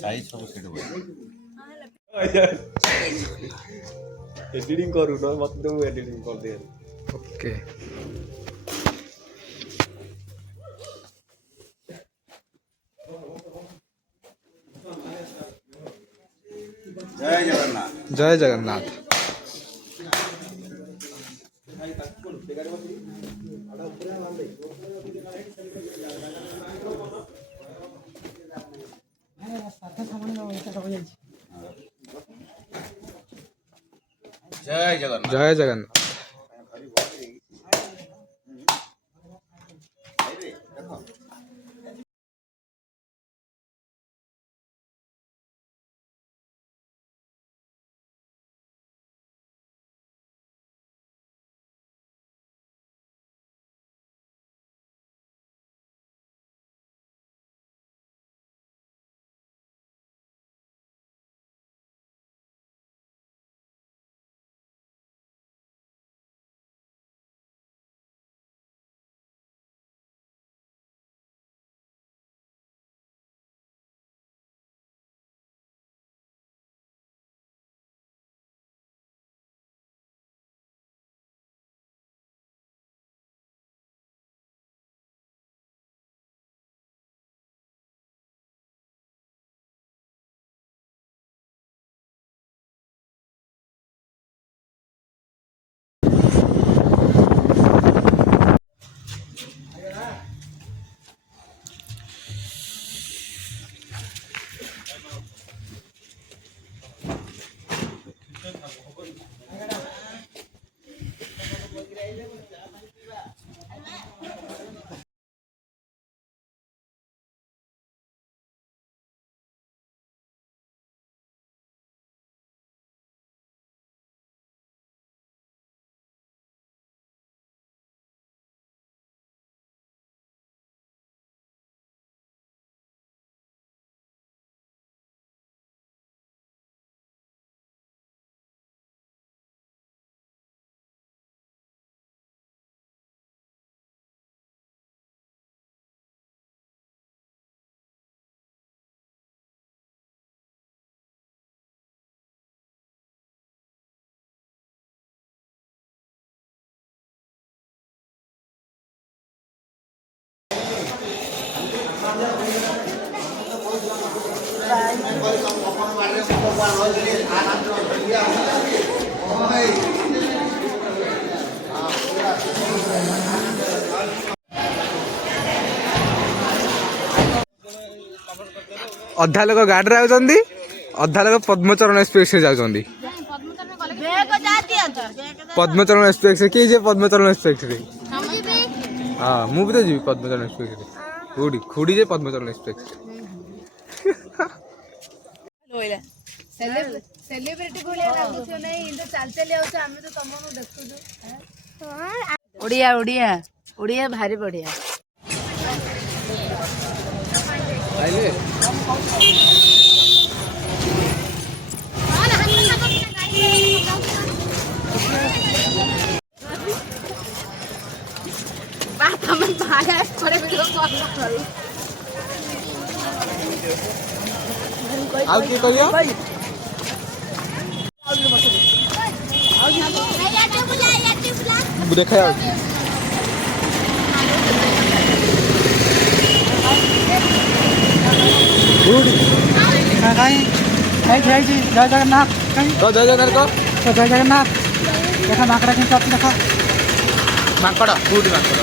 Size सब set हो editing करू न मत दो एडिटिंग कर दे ओके जय जगन्नाथ। जय जगन्नाथ। जय जगन्नाथ। जय जगन्नाथ। अधा लोक गाड़ी आउଛନ୍ତି अधा लोक पद्मचरण एक्सप्रेस जाउଛନ୍ତି पद्मचरण एक्सप्रेस किए जे पद्मचरण एक्सप्रेस रे हां मु भी तो जी पद्मचरण एक्सप्रेस रे खुड़ी जे पद्मचरण एक्सप्रेस लोइला सेलिब्रिटी भलिया लागुछ नै इंदो चाल चली आउछ हम तो तमनु देखु छु ओडिया ओडिया ओडिया भारी बढ़िया आइले बात हम भाया करे वीडियो कॉल करू आउ की कहियो देखा जय जगन्नाथ तो जय जगन्नाथ को जय जगन्नाथ देखा माकड़ा के सब देखा ମାଙ୍କଡ଼ କୋଉଠି ମାଙ୍କଡ଼?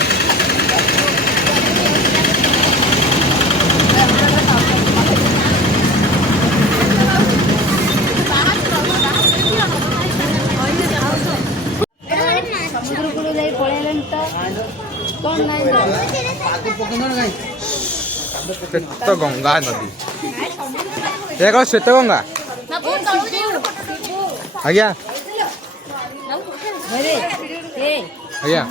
ସମୁଦ୍ର କୂଳ ଯାଇ ପଳେଇଲେଣି ତ କଣ ନାହିଁ ଶ୍ଵେତ ଗଙ୍ଗା ନଦୀ ଏ କଣ ଶ୍ଵେତ ଗଙ୍ଗା? ଆଜ୍ଞା ଆଜ୍ଞା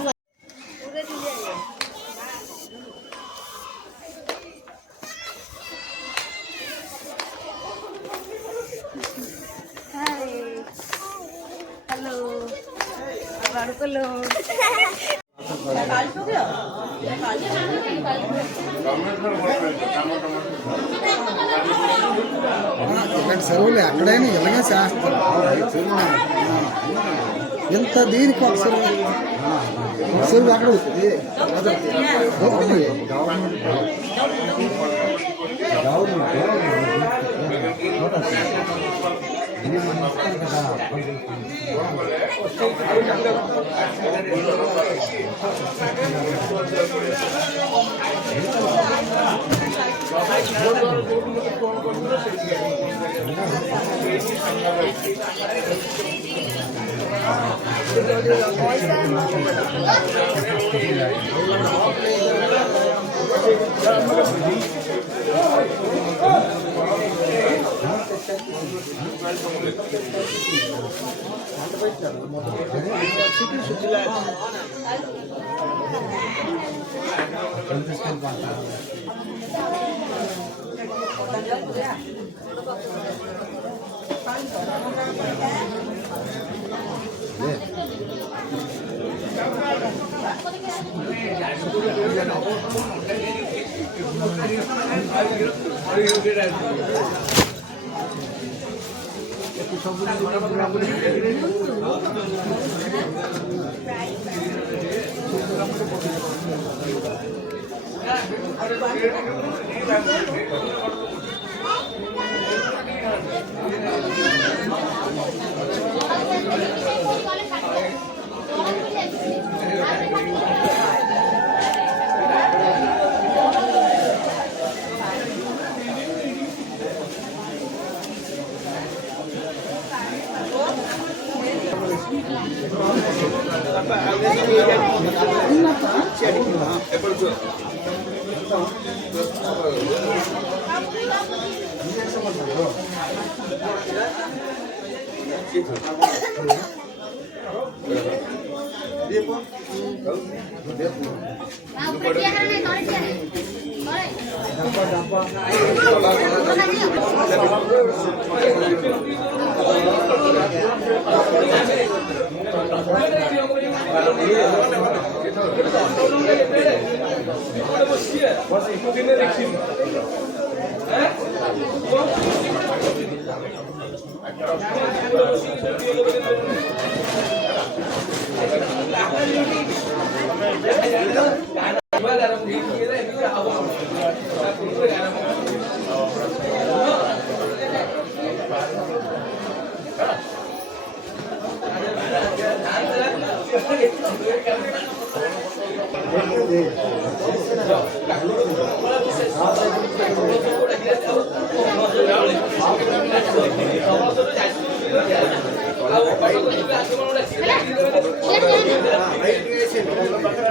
हेलो बड़कलो సరువులే అక్కడైనా ఇలాగే చేస్తారు ఎంత దీనికి ఒక సరువు అక్కడ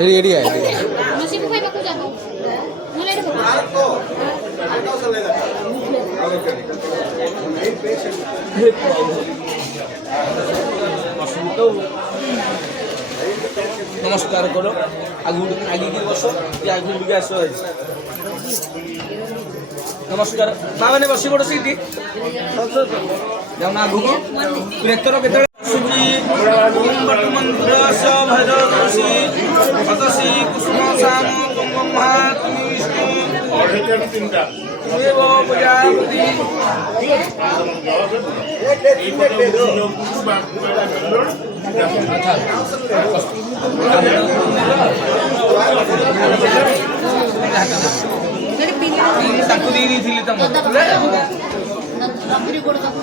एरिया नमस्कार करो आगे की बस आगे आस नमस्कार माँ मैंने बस पड़ो सीटी जाऊना आगू को प्रेतर के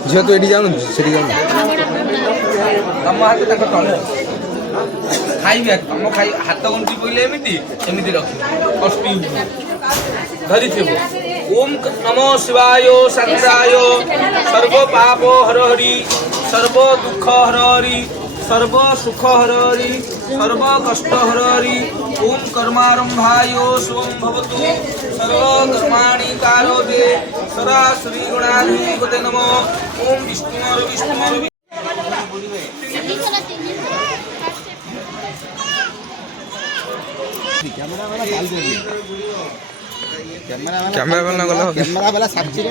झील तो एटी जाऊन से जाऊन तम हाथ तले ଖାଇବେ ତମ ଖାଇ ହାତ ଗଣ୍ଠି ପଇଲେ ଏମିତି ଏମିତି ରଖିବ କଷ୍ଟି ଧରିଥିବ। ଓಂ ନମୋ ଶିବାୟ ଶଙ୍କରାୟ ସର୍ବ ପାପ ହର ହରି ସର୍ବ ଦୁଃଖ ହର ହରି सर्व सुख हरि सर्व कष्ट हरि ओम कर्मारंभाय शुभं भवतु सर्व कर्माणि कारोदे सदा श्री गणाधिपते नमः ओम विष्णुर कैमरा वाला साक्षी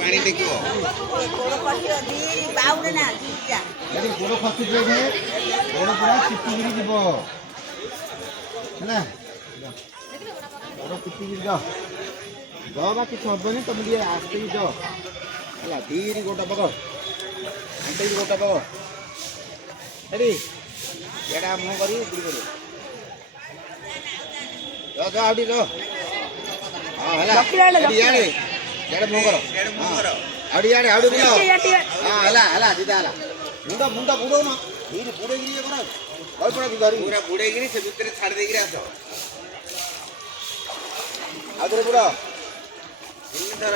पानी देखो गोड़ खसी गोड़ पूरा चिपकिरी जीव है गोड़ चिपकिरी दबा कि हबनी तुम ଟିକେ आस्ते द है धीरे गोटा पकड़ आंटे गोटा पकड़ हेरी एटा मुंह करी गुड़ी करी जा आउडी जा हां हला याडे याडे मुंह करो आउडी याडे आउडी बुलो हां हला हला सीधा हला मुंडा मुंडा बुडो ना धीरे बुडे गिरी करो और पूरा धरी पूरा बुडे गिरी से भीतर छाड़ दे गिरी आसो आदरे बुडो तीन थर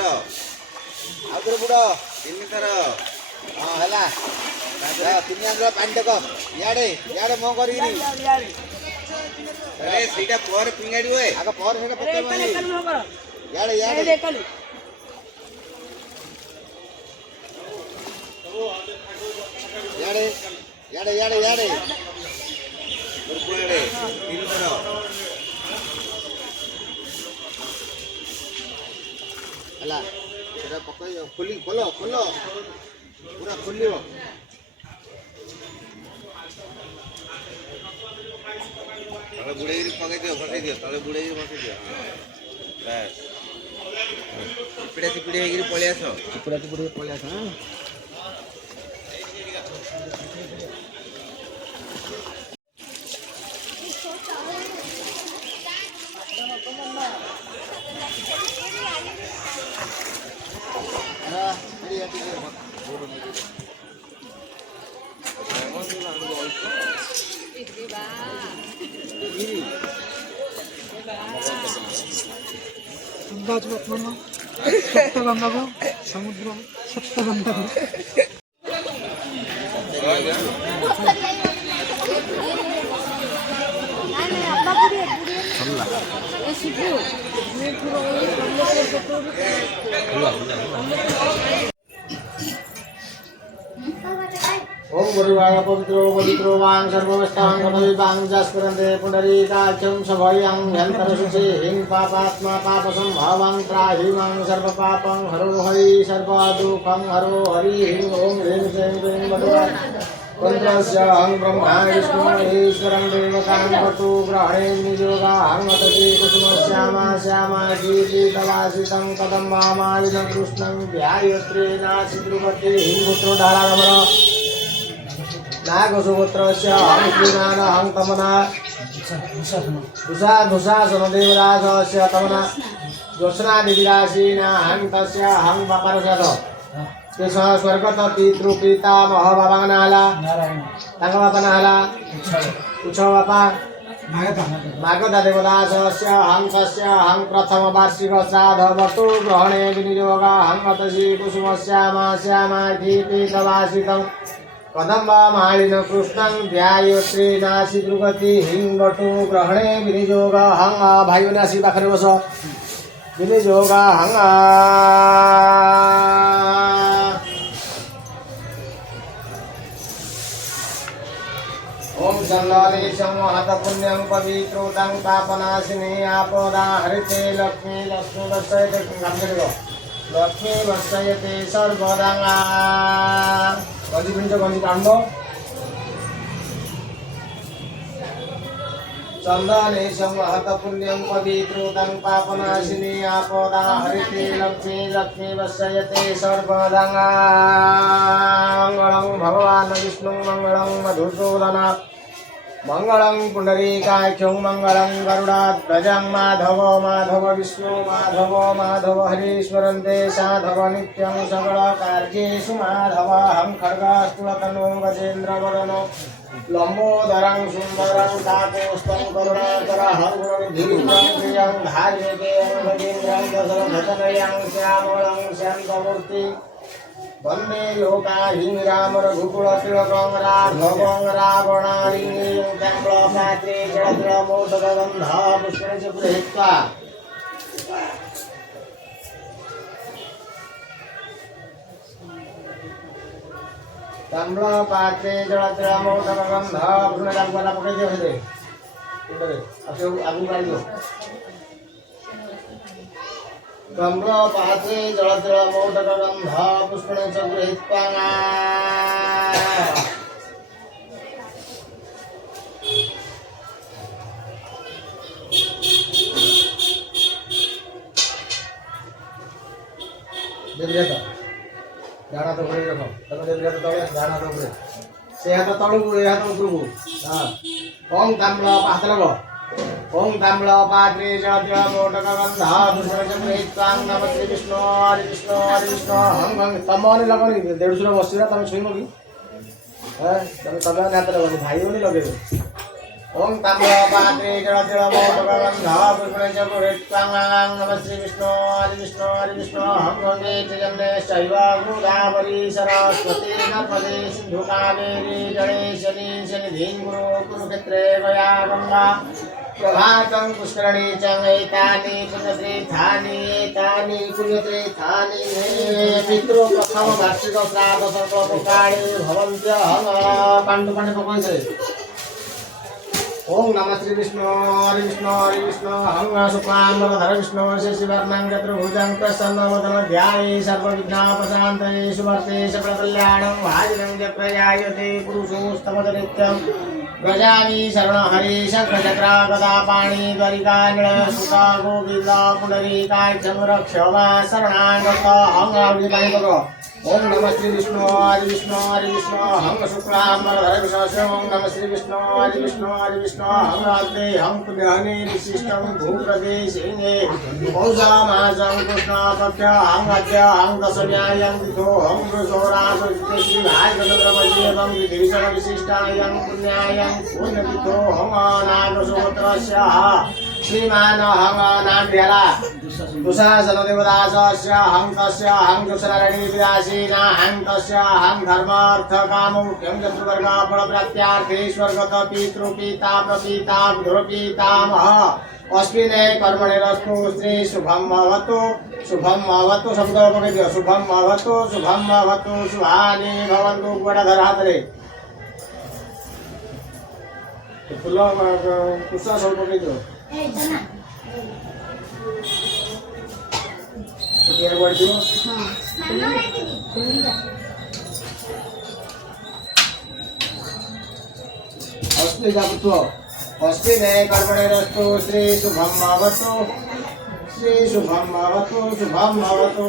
आदरे बुडो तीन थर हां हला तीन आंगुल पानी देखो याडे याडे मुंह करी अरे सीधा पर पिंगाडी होए आगे पर सेटा पत्ते बनी याडे याडे देखलु याडे याडे याडे याडे बुरपुडे तीन करो हला सेटा पकई खोली खोलो खोलो पूरा खोलियो तले बुड़ेगिरी पकई दियो फसई दियो तले बुड़ेगिरी फसई दियो बस चिपड़ा गिरी पळे आसो चिपड़ा पळे आसो हां समुद्र सप्तगंगा ओम गुरुवाय पवित्रो पवित्रो वां सर्ववस्थां गमविवां जास्करन्ते पुंडरीकाक्षं सभयं ह्यन्तरसुषे हिं पापात्मा पापसंभवं त्राहि मां सर्वपापं हरो हरि सर्वदुःखं हरो हरि हिं ओं ह्रीं श्रीं क्लीं वटुवाय कुन्द्रस्य अहं ब्रह्मा विष्णु ईश्वरं देवतां वटु ग्रहणे नियोगाहं मतति कुसुमश्यामा श्यामा गीतितवासितं कदम्बामालिनं कृष्णं ध्यायत्रेणासिद्रुपति हिं पुत्रो धारारमण नागसुपुत्रस्य अहं श्रीनाथ अहं तमना दुषासनदेवराजस्य तमना ज्योत्स्नादिविलासीना अहं तस्य अहं वपरसद केश स्वर्गत पितृपितामह बाबानाला तांगा बापानाला उछळ बापा मागधा देवदासस्य अहं तस्य अहं प्रथम वार्षिक श्राद्ध वटु ग्रहणे विनियोगा अहं मतसि कुसुमश्यामा श्यामा गीतितवासितं कदम्बा मालिन कृष्णं ध्यायत्रेणासि द्रुगति हिं वटु ग्रहणे विनियोगा अहं भाइयों आसी पाखरे बस विनियोगा अहं ओम चंदने संवहत पुण्यं पवित्रोतं पापनाशिनी आपदा हरिते लक्ष्मी लक्ष्मी वर्षयते लक्ष्मी वर्षयते सर्वदा गंजी पिंच गंजी कांड चंदने संवहत पुण्यं पवित्रोतं पापनाशिनी आपदा हरिते लक्ष्मी लक्ष्मी वर्षयते सर्वदा मंगलं भगवान् विष्णु मंगलं मधुसूदन मंगलं पुंडरीकाक्षं मंगलं गरुडाध्वजं माधव माधव विष्णु माधव माधव हरीश्वरन्ते साधव नित्यं सकलकार्येषु माधवहं खड्गस्तुलतनो गजेन्द्रवदनो लम्बोदरं सुन्दरं काकोस्तं करुणाकरहं गुरुनिधिं प्रियं धार्मिकेयं गजेन्द्रं दशरथतनयं श्यामलं शान्तमूर्ति वंदे लोकाहिं राम रघुकुल तिलकं राघवं रावणारिं ताम्रपात्रे जलजलमोदकगन्ध पुष्पेण च गृहीत्वा ताम्रपात्रे जलजलमोदकगन्ध पुष्पेण पकड़ दियो दे आगू गाड़ी दो ताम्रपात्रे जलजलमोदकगन्ध पुष्पेण च गृहीत्वा ध्यान हाथ ऊपर रखो तब देवी हाथ तले ध्यान हाथ ऊपर से हाथ तळକୁ ए हाथ ऊपरକୁ हां ओम ताम्रपात्र लो ओम ताम्रपात्रे जलजलमोदकगन्ध पुष्पेण च गृहीत्वा नमः श्री विष्णु हरि विष्णु हम तमने लगनी देडुसुर बसिरा तमे छुइमो की तमे तबे हाथ लगनी भाई ओनी लगेबे ओम ताम्रपात्रे जलजलमोदकगन्ध पुष्पेण च गृहीत्वा नमः श्री विष्णु हरि विष्णु हम वन्दे जगन्ने शैव गोदावरी सरस्वती नर्मदे सिन्धु कावेरी जलेशनी सन्निधिं गुरु कुरुक्षेत्रे गया गंगा प्रभातं पुष्करणी च एतानि पुण्यतीर्थानि पितृ प्रथम वार्षिक श्राद्ध संकल्पकाले भवन्त्यहं पाण्डु पकोइसे ओम नमः श्री विष्णु हरि विष्णु हम शुक्लांबरधर विष्णु शिवर्णं चतुर्भुजं प्रसन्नवदनं ध्याये सर्वविघ्नोपशान्तये सुमते सकलकल्याणं भाजिनं चक्रयायते पुरुषोस्तमनित्यं गजानि शरणहरि शङ्खचक्र गदापाणि द्वारिकानिळ सुता गोविन्द पुण्डरीकाक्षं रक्ष मा शरणागत हं ओम नमः श्री विष्णु हरि विष्णु हम शुक्लांबरधर विष्णु ओम नमः श्री विष्णु हरि विष्णु हम रात्रे हम पुण्यहने विशिष्टं भूप्रदेशेने पौषमासं कृष्णपक्ष हम अद्य हम दशम्यायं तिथो हम वृषोरासो श्री भागवतद्रवजेवं विधिविषम विशिष्टायं पुण्यायं पुण्यतिथो हम नागसोत्रस्य श्रीमान हम नाट्यला दुशासन देवदासस्य हम तस्य हम कुशलरणि विरासीना हम तस्य हम धर्मार्थ काममुख्यं चतुर्वर्ग फल प्राप्त्यार्थे स्वर्गत पितृपिता प्रपिता गुरुपितामह अस्मिन् कर्मणे रस्तु श्री शुभं भवतु शब्द पकड़ियो शुभं भवतु शुभानि भवन्तु गुणधर हातरे फुल पुष्पा सब पकड़ियो Kira buat dulu. Ospin apa tu? Ospin कर्मणे रस्तु Shri शुभं भवतु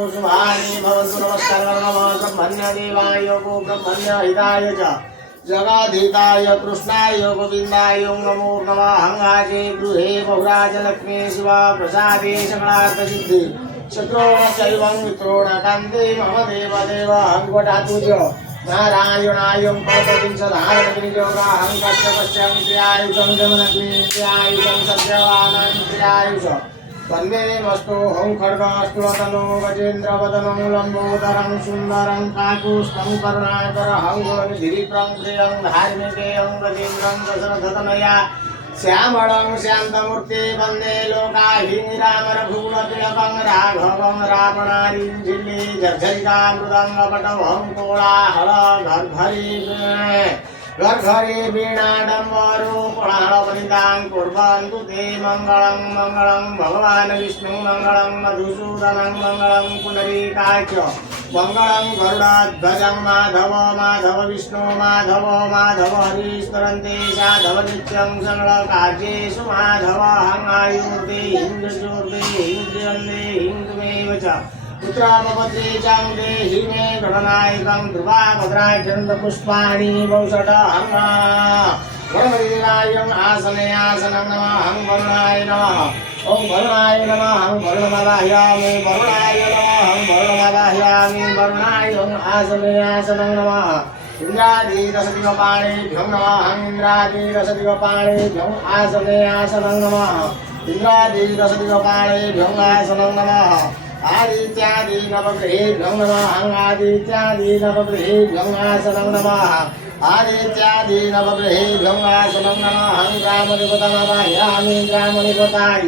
शुभानि भवन्तु नमस्कारः नमः ब्रह्मण्य देवाय गो ब्रह्मण्य हिताय च जगाधीताय कृष्णाय गोविन्दाय नमो नमः हंगाजे गृहे बहुराजलक्ष्मी शिवा प्रसादे सकलार्थसिद्धि शत्रुणश्चैवं मित्रोणकान्ते मम देवदेव हंवटातुज नारायणाय पदविंशधारणविनियोगाहं कश्यपश्यं त्र्यायुषं जमनग्नि त्र्यायुषं सत्यवानं त्र्यायुष वन्दे वस्तु हं खड्गस्तुलतनो गजेन्द्रवदनं लम्बोदरं सुन्दरं काकुस्तं करुणाकरहं गुरुनिधिं प्रियं धार्मिकेयं गजेन्द्रं दशरथतनया श्यामलं शान्तमूर्ति वन्दे लोकाहिं राम रघुकुलतिलकं राघवं रावणारिं झिल्ली झर्झरिका मृदङ्गपटवं कोलाहल घर्घरे वीणाडम्बरो कोलाहलवनितां कुर्वन्तु ते मङ्गलं भगवान् विष्णु मङ्गलं मधुसूदनं मङ्गलं पुण्डरीकाक्ष मङ्गलं गरुडाध्वजं माधव विष्णु माधव हरीश्वरन्ते साधव नित्यं सकलकार्येषु माधव हंगायुर्दे हिन्द्रियन्ते च पुत्रापपत्रे चं देहि मे गणनायकं ध्रुवा भद्राय चन्द्रपुष्पाणि वौषध हंगा गणपति देवाय आसने आसनं नमः वरुणाय नमः ओम वरुणाय नमः वरुणमावाहयामि वरुणाय नमः वरुणमावाहयामि वरुणाय आसने आसनं नमः इन्द्रादिदशदिवपाणेभ्यो नमः इन्द्रादिदशदिवपाणेभ्यो आसने आसनं नमः इन्द्रादिदशदिवपाणेभ्यो आसनं नमः आदित्यादि नवग्रहेभ्यो नमः आदित्यादि नवग्रहेभ्यो आसनं नमः आदित्यादि नवग्रहेभ्यो आसनं नमः ग्रामदेवतामावाहयामि ग्रामदेवताय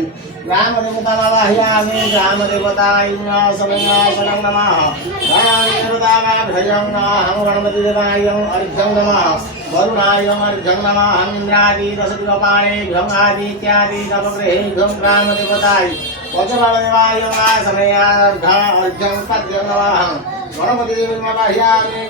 ग्रामदेवतामावाहयामि ग्रामदेवताय आसने आसनं नमः ग्रामदेवतामाभ्यं नमः गणपतिदेवाय अर्घ्यं नमः वरुणाय अर्घ्यं नमः इन्द्रादिदशदिवपाणेभ्यो आदित्यादि नवग्रहेभ्यो ग्रामदेवताय वज्रबालदेवाय आसने अर्घ्यं पद्यं नमः गणपतिदेवाय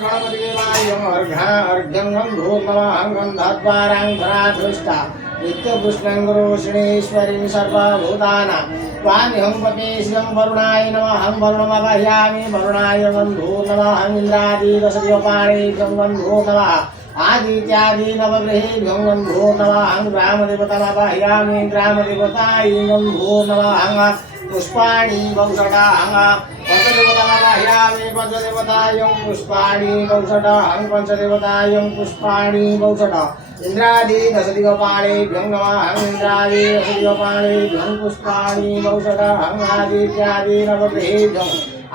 गणपतिदेवाय अर्घ्यं गन्धो नमः गन्धद्वारां धराधृष्टा नित्यपुष्पं गुरुश्रीश्वरीं सर्वभूतानां त्वामिहं पपेश्यं वरुणाय नमः वरुणमावाहयामि वरुणाय गन्धो नमः इन्द्रादिदशदिवपाणेभ्यो गन्धो नमः आदित्यादि नवग्रहेभ्यो गन्धो नमः ग्रामदेवतामावाहयामि ग्रामदेवताय गन्धो नमः पुष्पाणि वौषधाः पंचदेवतामावाहयामि पंचदेवताय पुष्पाणि वौषधाः पंचदेवताय पुष्पाणि वौषधाः इन्द्रादिदशदिवपाणेभ्यो नमः इन्द्रादिदशदिवपाणेभ्यो पुष्पाणि वौषधाः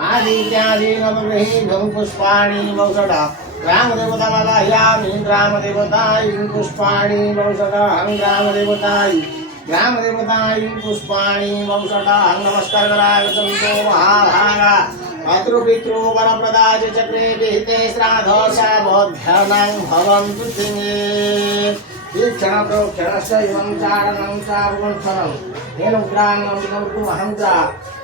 आदित्यादि नवग्रहेभ्यो पुष्पाणि वौषधाः ग्रामदेवतामावाहयामि ग्रामदेवताय पुष्पाणि वौषधाः ग्रामदेवताय पुष्पाणि वौषधाः नमस्कार करागतन्तो महाभागा मातृपितृ वरप्रदाय चक्रे विहिते श्राद्ध सावधानं भवन्तु तिङे दीक्षण प्रोक्षणश्चैवं चारणं चावुण्ठनं धेनुग्रामं अमृतमहंसा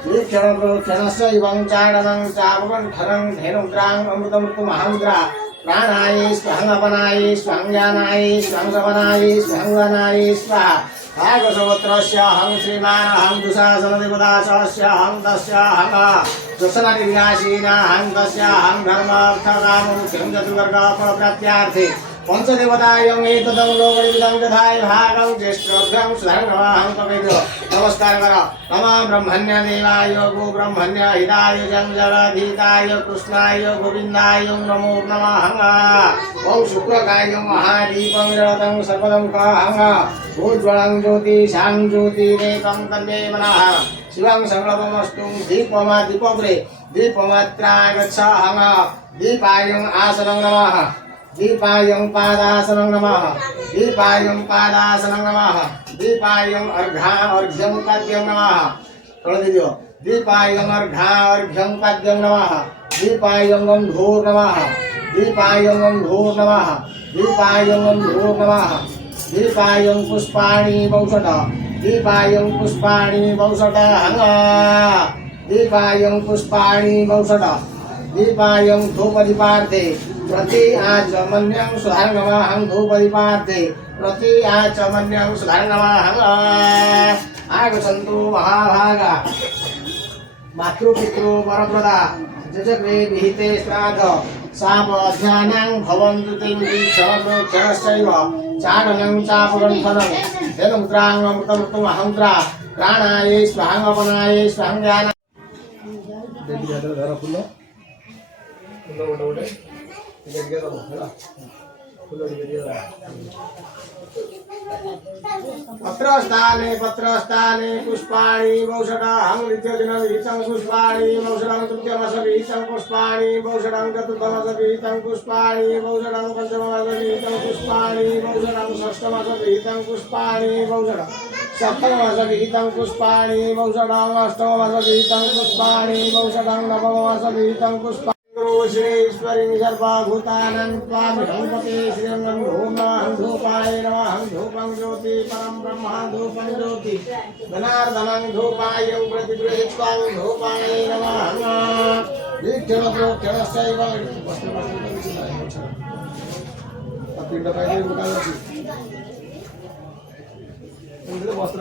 दीक्षण प्रोक्षणश्चैवं चारणं चावुण्ठनं धेनुग्राममृतमहंसा प्राणाय स्वहं अपनाय स्वहं ज्ञानाय स्वहं सपनाय स्वहं गनाय स्वाहा भागवत्रस्याहं श्रीमानहं दुःशासनदेवदासस्याहं तस्याहं दुःशननिर्विनाशिनाहं तस्याहं धर्मार्थकाममुख्यं चतुर्वर्गफलप्राप्त्यार्थे पंचदेवतायं एतदं लोकविदं दधाय भागं ज्येष्ठोभ्यं सुधर्मवाहं कवेभ्यो नमस्कार कर नमः ब्रह्मण्य देवाय गो ब्रह्मण्य हिताय जं जगदीताय कृष्णाय गोविन्दाय नमो नमः ओम शुक्रकाय महादीपं रतं सर्वदं काहं उज्ज्वलं ज्योतिषां ज्योतिरेकं तन्मे मनः शिवं संकल्पमस्तु दीपमादिपग्रे दीपमात्रागच्छाहं दीपायं आसनं नमः दीपायं पादासनं नमः दीपायं पादासनं नमः दीपायं अर्घ्यं पद्यं नमः प्रदिद्यो दीपायं अर्घ्यं पद्यं नमः दीपायं गन्धो नमः दीपायं गन्धो नमः दीपायं गन्धो नमः दीपायं पुष्पाणि वौषधः दीपायं पुष्पाणि वौषधः दीपायं पुष्पाणि वौषधः दीपायं धूपदीपार्थे प्रति आचमन्यं सुधारनमहं धूपदीपार्थे प्रति आचमन्यं सुधारनमहं आगच्छन्तु महाभागा मातृपितृ वरप्रदा जजग्रे विहिते श्राद्ध सावधानं भवन्तु ते क्षणश्चैव चारणं चापगन्थनं धेनुग्राममृतमृतमहंत्रा प्राणाय स्वाहापनाय स्वाहं ज्ञानाय पत्रस्थाने पुष्पाणि वौषधाहं द्वितीयदिनविहितं पुष्पाणि वौषधं तृतीयमासविहितं पुष्पाणि वौषधं चतुर्थमासविहितं पुष्पाणि वौषधं पञ्चममासविहितं पुष्पाणि वौषधं षष्ठमासविहितं पुष्पाणि वौषधं सप्तममासविहितं पुष्पाणि वौषधं अष्टममासविहितं पुष्पाणि वौषधं नवममासविहितं पुष्पाणि श्रीश्वरीं सर्वभूतानां त्वामिहं पपेश्यं नमः धूपाय नमः धूपं ज्योति परं ब्रह्म धूपं ज्योति धनार्दनं धूपाय प्रतिगृहीत्वा धूपाय नमः दीक्षणप्रोक्षणश्चैव वस्त्र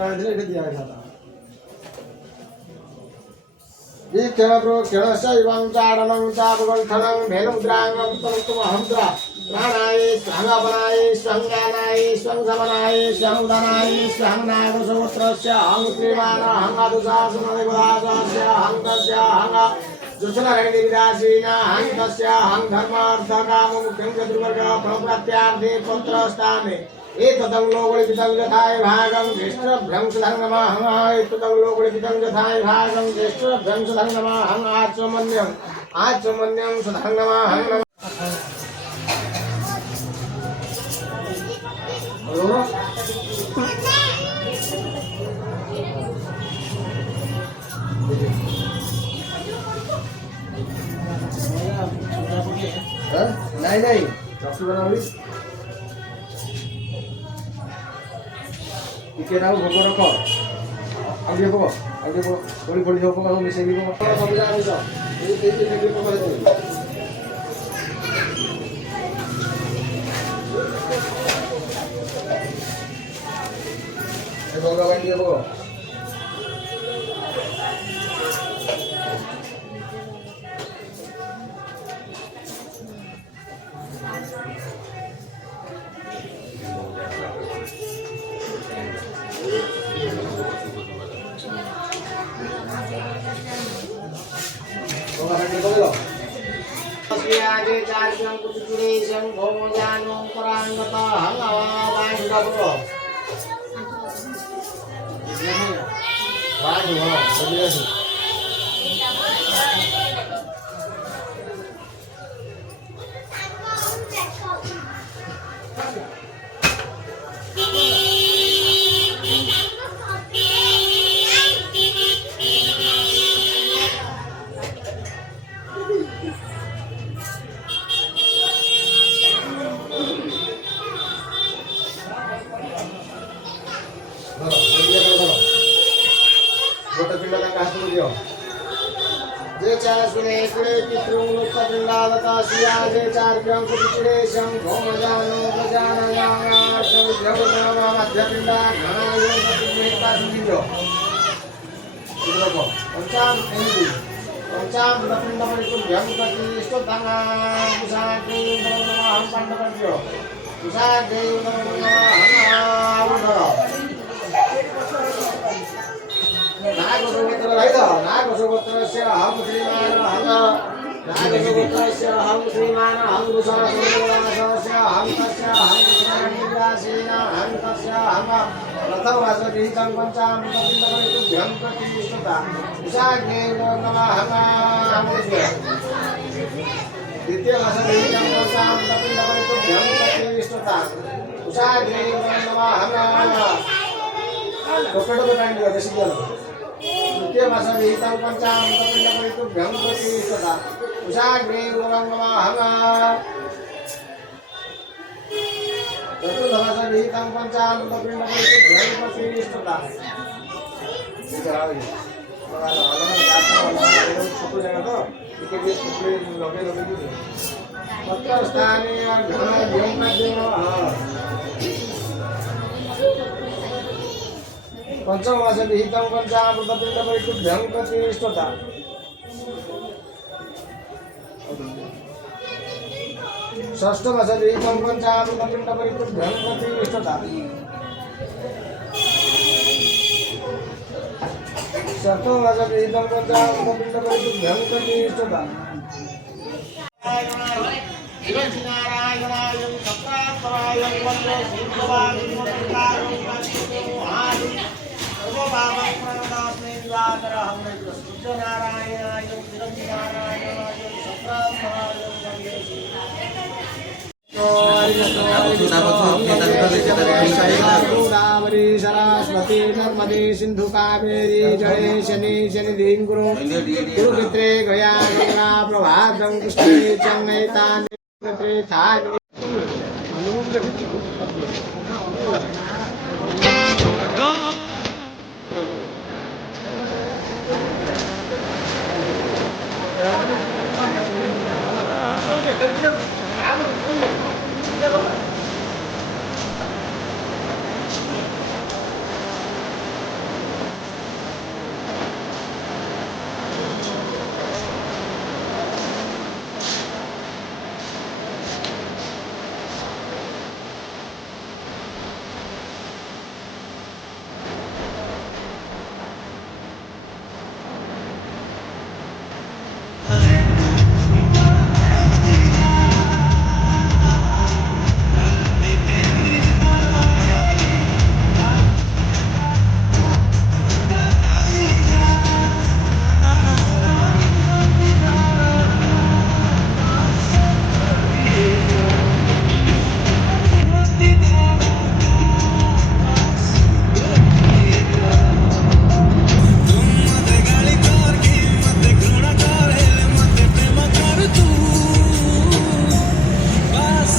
दीक्षण प्रोक्षणश्चैवं चारणं चापगन्थनं धेनुग्राममृतमृतमहंत्रा प्राणाय स्वाहा अपनाय स्वं ज्ञानाय स्वं समनाय स्वं धनाय स्वं नागसमुत्रस्य अहं श्रीमान अहं अदुशासनदेवदासस्य अहं तस्य अहं जुष्टनरण्यविदासीना अहं तस्य अहं धर्मार्थकाममुख्यं चतुर्वर्ग फलप्राप्त्यार्थे पुत्रस्थाने एतदं लोकलिखितं यथाय भागं ज्येष्ठभ्यं सुधर्ममहं एतदं लोकलिखितं यथाय भागं ज्येष्ठभ्यं सुधर्ममहं आचमन्यं सुधर्ममहं नहीं नहीं सबसे बनावली इके नाउ भोग रख आगे भोग थोड़ी थोड़ी भोग हम मिसे भी भोग सब जा मिस ये भोग करे ए भोग लगा दिए भोग आगे चार जन कुछ जुड़े जन भोग जानो परांगता हम आवाज का बोलो बाज हो बढ़िया से जे चार सुने कुड़े पितृ लोक पिंडावता सिया जे चार ग्रह कुड़े शं भोम जानो प्रजाना यागा शविद्रवनाम मध्य पिंडा घनायो प्रतिमेता सुनियो इधरको पंचाम एंडी पंचाम पिंड परिकुभ्यं प्रतिष्ठितांगा कुसाके नमः हम पंडवर्यो कुसाके नमः हम आवडो नागसुपुत्र रहित नागसुपुत्रस्य अहं श्रीमान नागसुपुत्रस्य अहं श्रीमान अहं दुशासनस्य अहं तस्य अहं कृष्णनिवासेन अहं तस्य अहं प्रथमवासविहितं पञ्चामृतपिण्डपरितुभ्यं प्रतिष्ठिता उषाग्ने नमः द्वितीयवासविहितं पञ्चामृतपिण्डपरितुभ्यं प्रतिष्ठिता उषाग्ने नमः कोपेट बताएंगे जैसे क्या द्वितीय भाषा विहितं पञ्चामृतपिण्डपरितुभ्यं प्रतिष्ठिता उषाग्ने नमः चतुर्थ भाषा विहितं पञ्चामृतपिण्डपरितुभ्यं प्रतिष्ठिता छोटो जगह तो इके भी लगे पत्र स्थाने पंचमवास विहितं पञ्चामृतपिण्डपरितुभ्यं प्रतिष्ठिता षष्ठवास विहितं पञ्चामृतपिण्डपरितुभ्यं प्रतिष्ठिता सप्तमवास विहितं पञ्चामृतपिण्डपरितुभ्यं प्रतिष्ठिता नारायणाय सप्तात्मराय वन्दे श्रीभगवान् नारायणाय गोदावरी सरस्वती नर्मदे सिंधु कावेरी जले शनि शनिधिं गुरु कुरुक्षेत्रे गया गंगा प्रभातं कृष्णे चन्नैतानि तीर्थानि